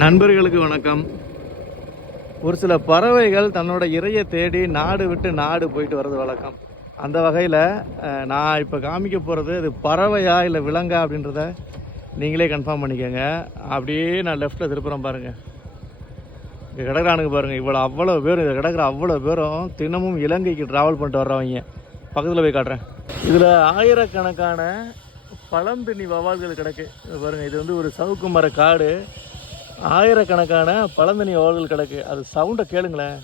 நண்பர்களுக்கு வணக்கம். ஒரு சில பறவைகள் தன்னோட இரையை தேடி நாடு விட்டு நாடு போயிட்டு வர்றது வழக்கம். அந்த வகையில் நான் இப்போ காமிக்க போகிறது இது பறவையா இல்லை விலங்கா அப்படின்றத நீங்களே கன்ஃபார்ம் பண்ணிக்கோங்க. அப்படியே நான் லெஃப்ட்டில் திருப்புறேன் பாருங்கள். இங்கே கிடக்குறானுங்க பாருங்கள். அவ்வளோ பேரும் இதை கிடக்கிற அவ்வளோ பேரும் தினமும் இலங்கைக்கு ட்ராவல் பண்ணிட்டு வர்றவங்க. பக்கத்தில் போய் காட்டுறேன். இதில் ஆயிரக்கணக்கான பழம்பின்னி வவால்கள் கிடக்கு பாருங்கள். இது ஒரு சவுக்கு மர காடு. ஆயிரக்கணக்கான பழந்தினி வவால்கள் கிடக்கு. அது சவுண்டை கேளுங்களேன்.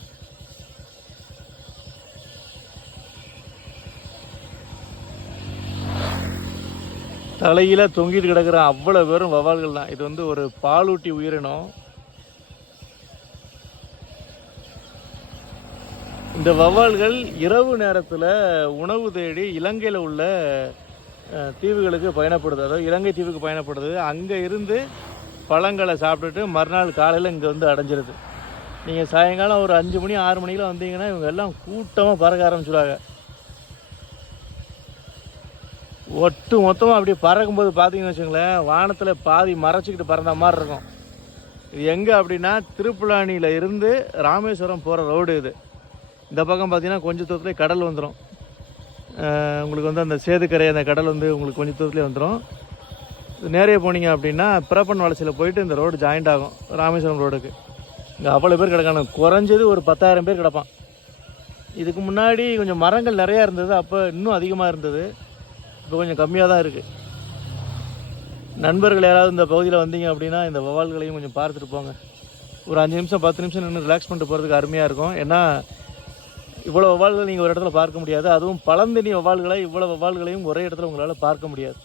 தலையில தொங்கிட்டு கிடக்குற அவ்வளோ பேரும் வவால்கள் தான். இது ஒரு பாலூட்டி உயிரினம். இந்த வவால்கள் இரவு நேரத்தில் உணவு தேடி இலங்கையில் உள்ள தீவுகளுக்கு பயணப்படுது. அதாவது இலங்கை தீவுக்கு பயணப்படுது. அங்கே இருந்து பழங்களை சாப்பிட்டுட்டு மறுநாள் காலையில் இங்கே அடைஞ்சிருது. நீங்கள் சாயங்காலம் ஒரு 5 மணி 6 மணிக்கெலாம் வந்தீங்கன்னா இவங்க எல்லாம் கூட்டமாக பறக்க ஆரம்பிச்சுடுவாங்க. ஒட்டு மொத்தமாக அப்படி பறக்கும்போது பார்த்தீங்கன்னு வச்சுங்களேன், வானத்தில் பாதி மறைச்சிக்கிட்டு பறந்த மாதிரி இருக்கும். இது எங்கே அப்படின்னா திருப்புலானியில் இருந்து ராமேஸ்வரம் போகிற ரோடு இது. இந்த பக்கம் பார்த்தீங்கன்னா கொஞ்சம் தூரத்துலேயே கடல் வந்துடும். உங்களுக்கு அந்த சேதுக்கரை அந்த கடல் உங்களுக்கு கொஞ்சம் தூரத்துலேயே வந்துடும். நேரே போனீங்க அப்படின்னா பிரப்பன் வளர்ச்சியில் போயிட்டு இந்த ரோடு ஜாயிண்ட் ஆகும் ராமேஸ்வரம் ரோடுக்கு. இங்கே அவ்வளோ பேர் கிடக்கானு. குறைஞ்சது ஒரு 10,000 பேர் கிடப்பான். இதுக்கு முன்னாடி கொஞ்சம் மரங்கள் நிறையா இருந்தது. அப்போ இன்னும் அதிகமாக இருந்தது. இப்போ கொஞ்சம் கம்மியாக தான் இருக்குது. நண்பர்கள் யாராவது இந்த பகுதியில் வந்தீங்க அப்படின்னா இந்த வவால்களையும் கொஞ்சம் பார்த்துட்டு போங்க. ஒரு 5 நிமிஷம் 10 நிமிஷம் நின்று ரிலாக்ஸ் பண்ணிட்டு போகிறதுக்கு அருமையாக இருக்கும். ஏன்னா இவ்வளோ வவால்கள் நீங்கள் ஒரு இடத்துல பார்க்க முடியாது. அதுவும் பழந்தினி வவால்களை இவ்வளோ வவால்களையும் ஒரே இடத்துல உங்களால் பார்க்க முடியாது.